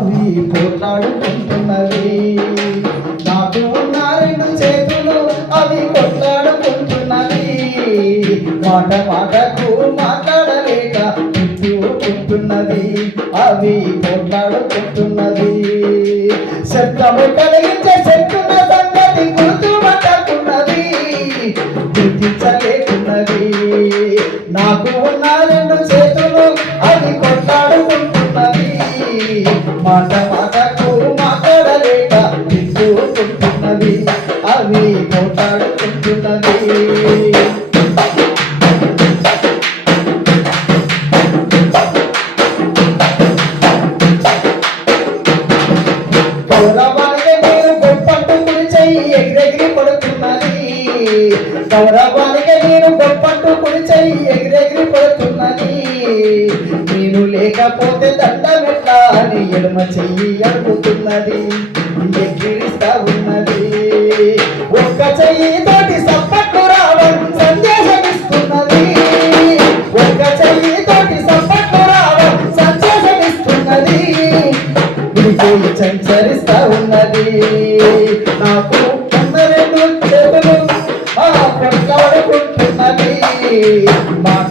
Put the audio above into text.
అవి కొట్లాడుకుంటున్నవి నాకు నా రెండు చేతులు అవి కొట్లాడుకుంటున్నవి మాట మాటకు మాట్లాడలేక తిట్టుకుంటున్నది. అవి కొట్లాడుకుంటున్నది. శబ్దము కలిగించే శక్తున్న సంగతి గుర్తుపట్టకున్నది. మాట మాటకు మాట్లాడలేక తీసుకుంటున్నది అవి కొట్లాడుకుంటున్నవి గౌరవానికి నేను గొప్పంటూ ఎగిరెగిరి పడుతున్నది. గౌరవానికి నేను గొప్పంటూ కుడి ఎగిరెగిరి పడుతున్నది. నేను లేకపోతే దండమెట్లా దాని ఎడమ చెయ్యి అడుగుతున్నది ఎగిరిస్తా ఉన్నది. ఒక్క చెయ్యి తోటి సప్పట్లు రావడం సందేశం ఇస్తున్నది ఒక్క చెయ్యి తోటి సప్పట్లు రావడం సందేశం ఇస్తున్నది విడిపోయి సంచరిస్తా ఉన్నది. నాకు ఉన్న రెండు చేతులు ఆ కొట్లాడుకుంటున్నది మాట